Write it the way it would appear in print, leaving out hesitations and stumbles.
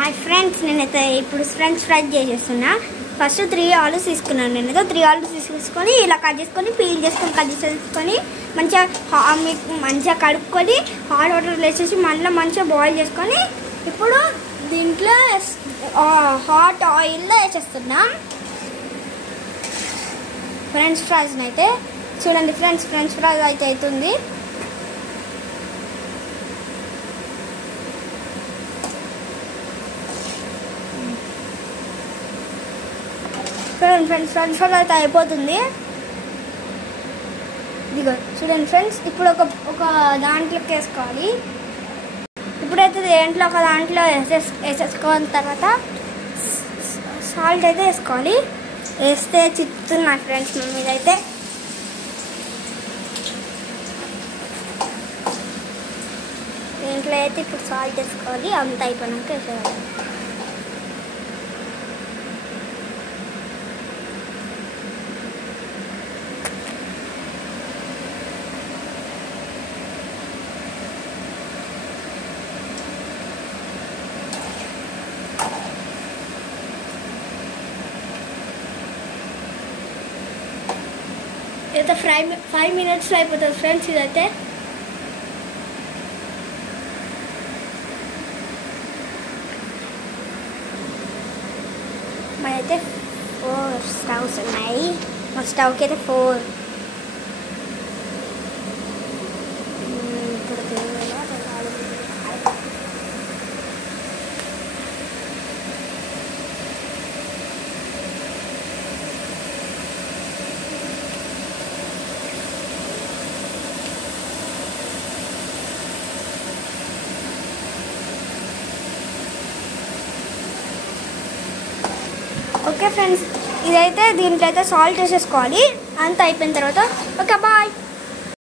Hi friends, నేనైతే ఇప్పుడు French fry చేసేస్తున్నా. First 3 ఆలూస్ తీసుకున్నాను. నేనైతే 3 ఆలూస్ తీసుకొని ఇలా కట్ చేసుకొని పీల్ చేసుకొని కట్ చేసుకొని మంచిగా కడుక్కొని హాట్ వాటర్ వేసేసి మళ్ళీ మంచిగా బాయిల్ చేసుకొని ఇప్పుడు దీంట్లో హాట్ ఆయిల్లో వేసేస్తున్నాం ఫ్రెంచ్ ఫ్రైస్ని. అయితే చూడండి ఫ్రెండ్స్, ఫ్రెంచ్ ఫ్రైస్ అయితే అవుతుంది. ఫ్రెండ్స్ ఫ్రెంచ్ ఫ్రై అయితే అయిపోతుంది. ఇదిగో చూడండి ఫ్రెండ్స్, ఇప్పుడు ఒక దాంట్లోకి వేసుకోవాలి. ఇప్పుడైతే దేంట్లో ఒక దాంట్లో వేసేసుకున్న తర్వాత సాల్ట్ అయితే వేసుకోవాలి. వేస్తే చిత్తున్నా ఫ్రెండ్స్ మన మీద అయితే. దీంట్లో అయితే ఇప్పుడు సాల్ట్ వేసుకోవాలి. అంత అయిపోయినాక వేసేయాలి. ఇదైతే 5 మినిట్స్లో అయిపోతుంది ఫ్రెండ్స్. ఇదైతే మనైతే 4 స్టవ్స్ ఉన్నాయి. మా స్టవ్కి అయితే 4. ఓకే ఫ్రెండ్స్, ఇదైతే దీంట్లో అయితే సాల్ట్ వేసేసుకోవాలి. అంత అయిపోయిన తర్వాత ఓకే బాయ్.